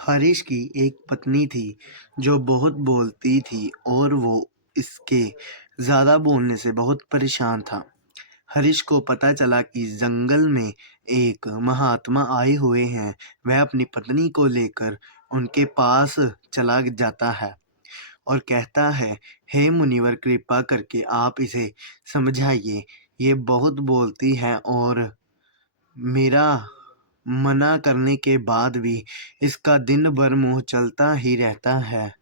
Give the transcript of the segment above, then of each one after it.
हरीश की एक पत्नी थी जो बहुत बोलती थी और वो इसके ज़्यादा बोलने से बहुत परेशान था। हरीश को पता चला कि जंगल में एक महात्मा आए हुए हैं। वह अपनी पत्नी को लेकर उनके पास चला जाता है और कहता है, हे मुनिवर, कृपा करके आप इसे समझाइए। ये बहुत बोलती है और मेरा मना करने के बाद भी इसका दिन भर मुंह चलता ही रहता है।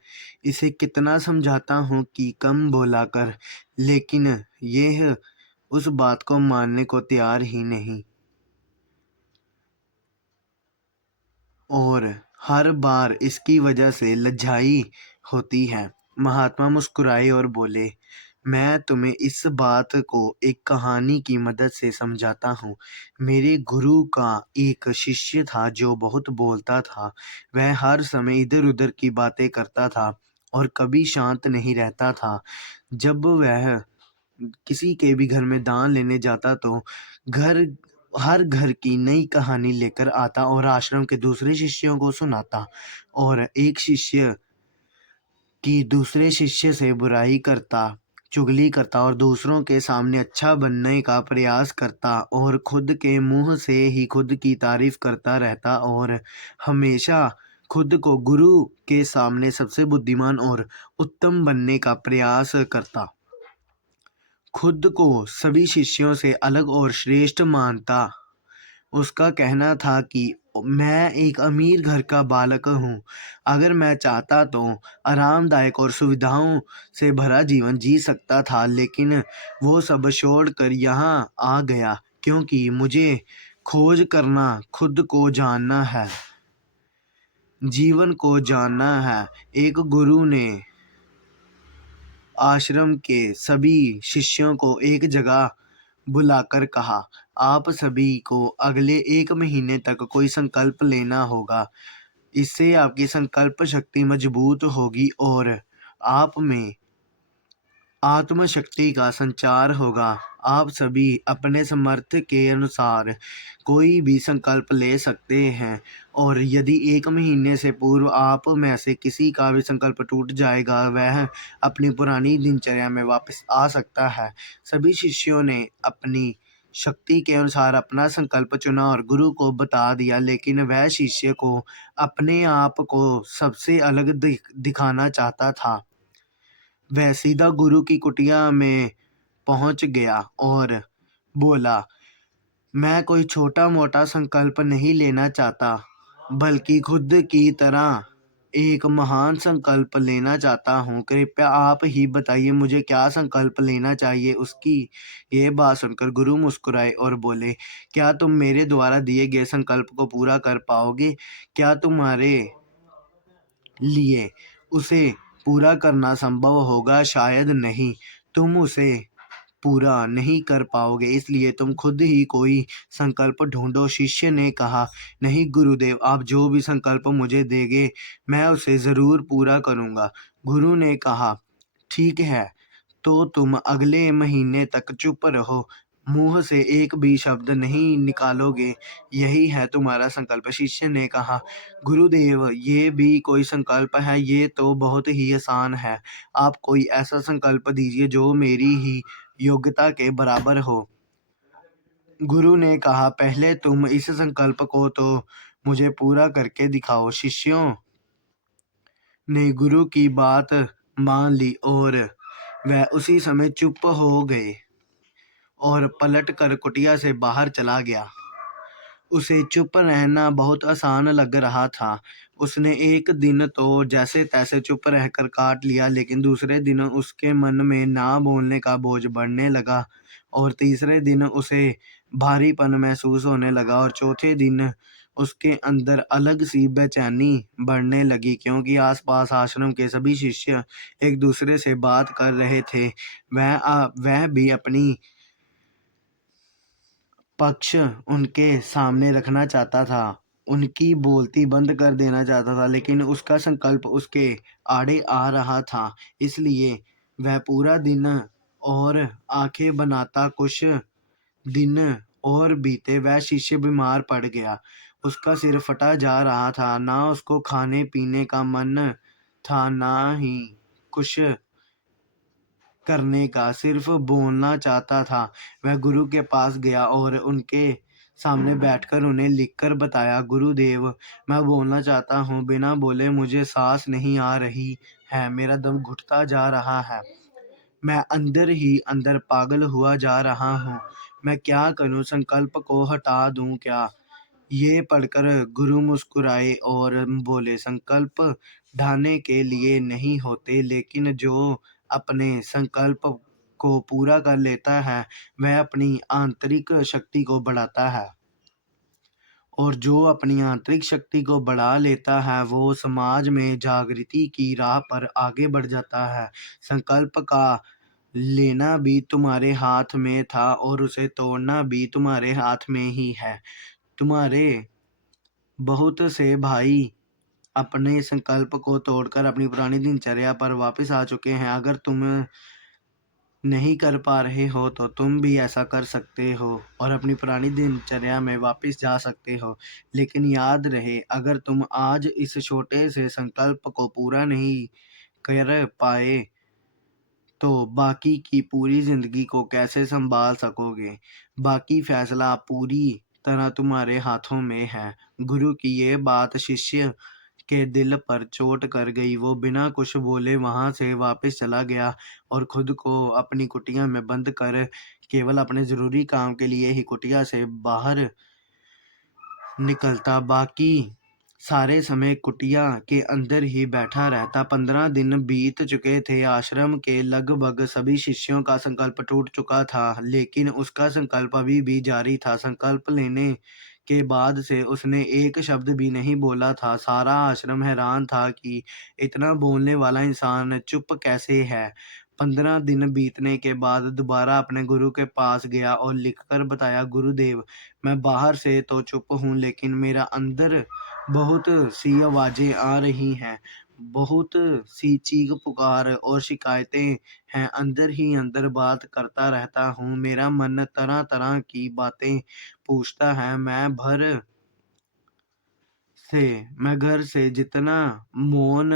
इसे कितना समझाता हूँ कि कम बोला कर, लेकिन यह उस बात को मानने को तैयार ही नहीं और हर बार इसकी वजह से लज्जाई होती है। महात्मा मुस्कुराए और बोले, मैं तुम्हें इस बात को एक कहानी की मदद से समझाता हूँ। मेरे गुरु का एक शिष्य था जो बहुत बोलता था। वह हर समय इधर उधर की बातें करता था और कभी शांत नहीं रहता था। जब वह किसी के भी घर में दान लेने जाता तो घर हर घर की नई कहानी लेकर आता और आश्रम के दूसरे शिष्यों को सुनाता और एक शिष्य की दूसरे शिष्य से बुराई करता, चुगली करता और दूसरों के सामने अच्छा बनने का प्रयास करता और खुद के मुंह से ही खुद की तारीफ करता रहता और हमेशा खुद को गुरु के सामने सबसे बुद्धिमान और उत्तम बनने का प्रयास करता। खुद को सभी शिष्यों से अलग और श्रेष्ठ मानता। उसका कहना था कि मैं एक अमीर घर का बालक हूँ। अगर मैं चाहता तो आरामदायक और सुविधाओं से भरा जीवन जी सकता था, लेकिन वो सब छोड़कर यहाँ आ गया क्योंकि मुझे खोज करना, खुद को जानना है, जीवन को जानना है। एक गुरु ने आश्रम के सभी शिष्यों को एक जगह बुलाकर कहा, आप सभी को अगले 1 महीने तक कोई संकल्प लेना होगा। इससे आपकी संकल्प शक्ति मजबूत होगी और आप में आत्मशक्ति का संचार होगा। आप सभी अपने सामर्थ्य के अनुसार कोई भी संकल्प ले सकते हैं और यदि 1 महीने से पूर्व आप में से किसी का भी संकल्प टूट जाएगा, वह अपनी पुरानी दिनचर्या में वापस आ सकता है। सभी शिष्यों ने अपनी शक्ति के अनुसार अपना संकल्प चुना और गुरु को बता दिया, लेकिन वह शिष्य को अपने आप को सबसे अलग दिखाना चाहता था। वह सीधा गुरु की कुटिया में पहुंच गया और बोला, मैं कोई छोटा मोटा संकल्प नहीं लेना चाहता, बल्कि खुद की तरह एक महान संकल्प लेना चाहता हूँ। कृपया आप ही बताइए मुझे क्या संकल्प लेना चाहिए। उसकी ये बात सुनकर गुरु मुस्कुराए और बोले, क्या तुम मेरे द्वारा दिए गए संकल्प को पूरा कर पाओगे? क्या तुम्हारे लिए उसे पूरा करना संभव होगा? शायद नहीं। तुम उसे पूरा नहीं कर पाओगे, इसलिए तुम खुद ही कोई संकल्प ढूंढो। शिष्य ने कहा, नहीं गुरुदेव, आप जो भी संकल्प मुझे देंगे मैं उसे ज़रूर पूरा करूँगा। गुरु ने कहा, ठीक है, तो तुम अगले महीने तक चुप रहो, मुंह से एक भी शब्द नहीं निकालोगे, यही है तुम्हारा संकल्प। शिष्य ने कहा, गुरुदेव, ये भी कोई संकल्प है? ये तो बहुत ही आसान है। आप कोई ऐसा संकल्प दीजिए जो मेरी ही योग्यता के बराबर हो। गुरु ने कहा, पहले तुम इस संकल्प को तो मुझे पूरा करके दिखाओ। शिष्यों ने गुरु की बात मान ली और वह उसी समय चुप हो गए और पलट कर कुटिया से बाहर चला गया। उसे चुप रहना बहुत आसान लग रहा था। उसने एक दिन तो जैसे तैसे चुप रहकर काट लिया, लेकिन दूसरे दिन उसके मन में ना बोलने का बोझ बढ़ने लगा और तीसरे दिन उसे भारीपन महसूस होने लगा और चौथे दिन उसके अंदर अलग सी बेचैनी बढ़ने लगी, क्योंकि आसपास आश्रम के सभी शिष्य एक दूसरे से बात कर रहे थे। वह भी अपनी पक्ष उनके सामने रखना चाहता था, उनकी बोलती बंद कर देना चाहता था, लेकिन उसका संकल्प उसके आड़े आ रहा था। इसलिए वह पूरा दिन और आंखें बनाता। कुछ दिन और बीते, वह शिष्य बीमार पड़ गया। उसका सिर फटा जा रहा था। ना उसको खाने पीने का मन था, ना ही कुछ करने का, सिर्फ बोलना चाहता था। वह गुरु के पास गया और उनके सामने बैठकर उन्हें लिखकर बताया, गुरुदेव, मैं बोलना चाहता हूँ, बिना बोले मुझे सांस नहीं आ रही है, मेरा दम घुटता जा रहा है, मैं अंदर ही अंदर पागल हुआ जा रहा हूँ, मैं क्या करूँ, संकल्प को हटा दूँ क्या? ये पढ़कर गुरु मुस्कुराए और बोले, संकल्प ढाने के लिए नहीं होते, लेकिन जो अपने संकल्प को पूरा कर लेता है वह अपनी आंतरिक शक्ति को बढ़ाता है, और जो अपनी आंतरिक शक्ति को बढ़ा लेता है वो समाज में जागृति की राह पर आगे बढ़ जाता है। संकल्प का लेना भी तुम्हारे हाथ में था और उसे तोड़ना भी तुम्हारे हाथ में ही है। तुम्हारे बहुत से भाई अपने संकल्प को तोड़कर अपनी पुरानी दिनचर्या पर वापस आ चुके हैं। अगर तुम नहीं कर पा रहे हो तो तुम भी ऐसा कर सकते हो और अपनी पुरानी दिनचर्या में वापस जा सकते हो। लेकिन याद रहे, अगर तुम आज इस छोटे से संकल्प को पूरा नहीं कर पाए तो बाकी की पूरी जिंदगी को कैसे संभाल सकोगे? बाकी फैसला पूरी तरह तुम्हारे हाथों में है। गुरु की ये बात शिष्य के दिल पर चोट कर गई। वो बिना कुछ बोले वहां से वापस चला गया और खुद को अपनी कुटिया में बंद कर केवल अपने जरूरी काम के लिए ही कुटिया से बाहर निकलता, बाकी सारे समय कुटिया के अंदर ही बैठा रहता। 15 दिन बीत चुके थे। आश्रम के लगभग सभी शिष्यों का संकल्प टूट चुका था, लेकिन उसका संकल्प अभी भी जारी था। संकल्प लेने के बाद से उसने एक शब्द भी नहीं बोला था। सारा आश्रम हैरान था कि इतना बोलने वाला इंसान चुप कैसे है। 15 दिन बीतने के बाद दोबारा अपने गुरु के पास गया और लिखकर बताया, गुरुदेव, मैं बाहर से तो चुप हूँ, लेकिन मेरा अंदर बहुत सी आवाज़ें आ रही हैं, बहुत सी चीख पुकार और शिकायतें हैं। अंदर ही अंदर बात करता रहता हूँ। मेरा मन तरह तरह की बातें पूछता है। मैं घर से जितना मौन,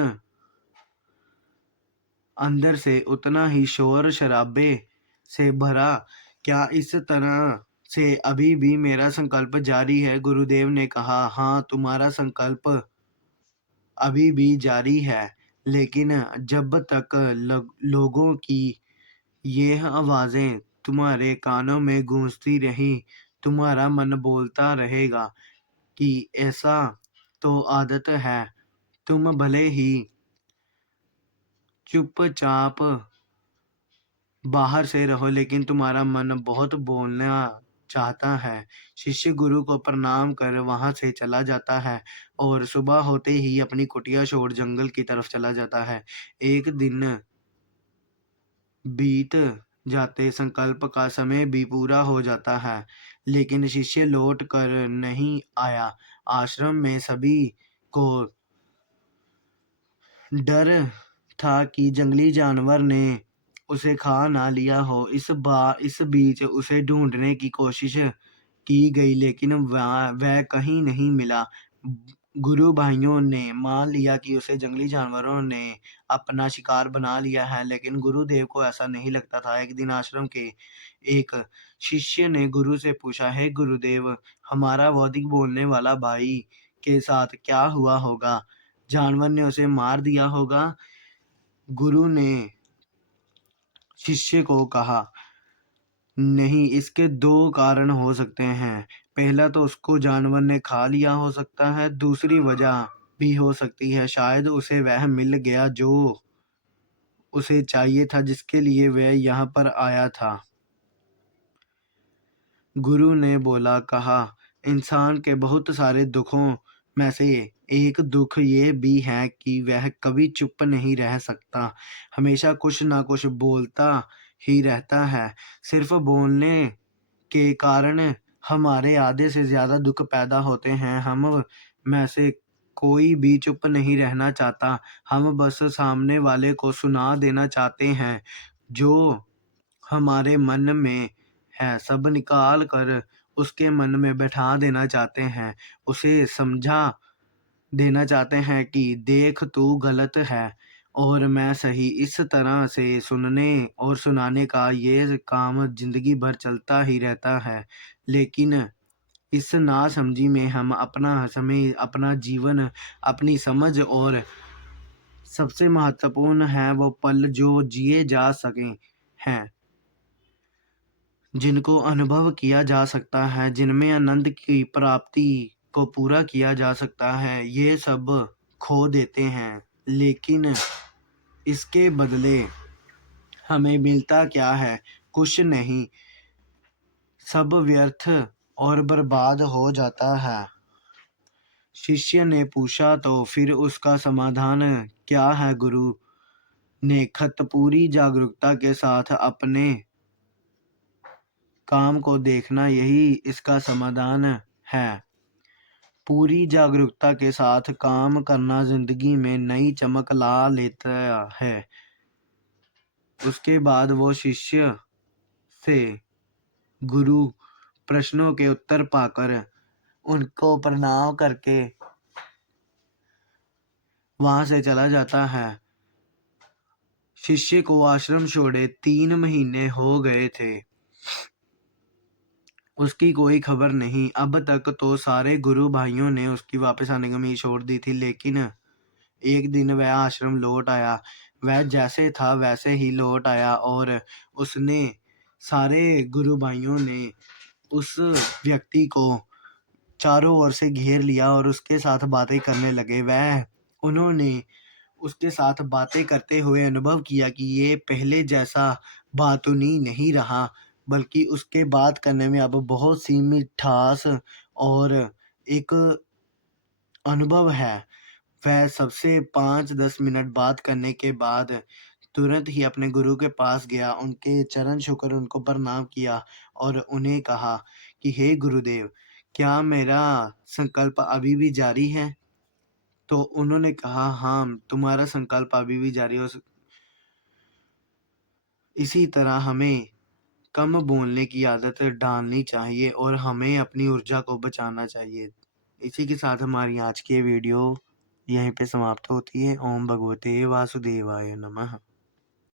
अंदर से उतना ही शोर शराबे से भरा। क्या इस तरह से अभी भी मेरा संकल्प जारी है? गुरुदेव ने कहा, हाँ, तुम्हारा संकल्प अभी भी जारी है, लेकिन जब तक लोगों की ये आवाज़ें तुम्हारे कानों में गूंजती रही, तुम्हारा मन बोलता रहेगा कि ऐसा तो आदत है, तुम भले ही चुपचाप बाहर से रहो, लेकिन तुम्हारा मन बहुत बोलना चाहता है। शिष्य गुरु को प्रणाम कर वहां से चला जाता है और सुबह होते ही अपनी कुटिया छोड़ जंगल की तरफ चला जाता है। एक दिन बीत जाते, संकल्प का समय भी पूरा हो जाता है, लेकिन शिष्य लौट कर नहीं आया। आश्रम में सभी को डर था कि जंगली जानवर ने उसे खा ना लिया हो। इस बीच उसे ढूंढने की कोशिश की गई, लेकिन वह कहीं नहीं मिला। गुरु भाइयों ने मान लिया कि उसे जंगली जानवरों ने अपना शिकार बना लिया है, लेकिन गुरुदेव को ऐसा नहीं लगता था। एक दिन आश्रम के एक शिष्य ने गुरु से पूछा, हे गुरुदेव, हमारा वो अधिक बोलने वाला भाई के साथ क्या हुआ होगा? जानवर ने उसे मार दिया होगा? गुरु ने शिष्य को कहा, नहीं, इसके दो कारण हो सकते हैं। पहला तो उसको जानवर ने खा लिया हो सकता है, दूसरी वजह भी हो सकती है, शायद उसे वह मिल गया जो उसे चाहिए था, जिसके लिए वह यहाँ पर आया था। गुरु ने कहा, इंसान के बहुत सारे दुखों में से एक दुख ये भी है कि वह कभी चुप नहीं रह सकता, हमेशा कुछ ना कुछ बोलता ही रहता है। सिर्फ बोलने के कारण हमारे आधे से ज़्यादा दुख पैदा होते हैं। हम में से कोई भी चुप नहीं रहना चाहता, हम बस सामने वाले को सुना देना चाहते हैं जो हमारे मन में है, सब निकाल कर उसके मन में बैठा देना चाहते हैं, उसे समझा देना चाहते हैं कि देख तू गलत है और मैं सही। इस तरह से सुनने और सुनाने का ये काम जिंदगी भर चलता ही रहता है। लेकिन इस नासमझी में हम अपना समय, अपना जीवन, अपनी समझ और सबसे महत्वपूर्ण है वो पल जो जिए जा सकें हैं, जिनको अनुभव किया जा सकता है, जिनमें आनंद की प्राप्ति को पूरा किया जा सकता है, ये सब खो देते हैं। लेकिन इसके बदले हमें मिलता क्या है? कुछ नहीं, सब व्यर्थ और बर्बाद हो जाता है। शिष्य ने पूछा, तो फिर उसका समाधान क्या है गुरु? ने खत पूरी जागरूकता के साथ अपने काम को देखना, यही इसका समाधान है। पूरी जागरूकता के साथ काम करना जिंदगी में नई चमक ला लेता है। उसके बाद वो शिष्य से गुरु प्रश्नों के उत्तर पाकर उनको प्रणाम करके वहां से चला जाता है। शिष्य को आश्रम छोड़े 3 महीने हो गए थे। उसकी कोई खबर नहीं। अब तक तो सारे गुरु भाइयों ने उसकी वापस आने की उम्मीद छोड़ दी थी, लेकिन एक दिन वह आश्रम लौट आया। वह जैसे था वैसे ही लौट आया और उसने सारे गुरु भाइयों ने उस व्यक्ति को चारों ओर से घेर लिया और उसके साथ बातें करने लगे। उन्होंने उसके साथ बातें करते हुए अनुभव किया कि ये पहले जैसा बातूनी नहीं रहा, बल्कि उसके बात करने में अब बहुत सी मिठास और एक अनुभव है। वह सबसे 5-10 मिनट बात करने के बाद तुरंत ही अपने गुरु के पास गया, उनके चरण छूकर उनको प्रणाम किया और उन्हें कहा कि हे गुरुदेव, क्या मेरा संकल्प अभी भी जारी है? तो उन्होंने कहा, हाँ, तुम्हारा संकल्प अभी भी जारी हो। इसी तरह हमें कम बोलने की आदत डालनी चाहिए और हमें अपनी ऊर्जा को बचाना चाहिए। इसी के साथ हमारी आज की वीडियो यहीं पे समाप्त होती है। ओम भगवते वासुदेवाय नमः।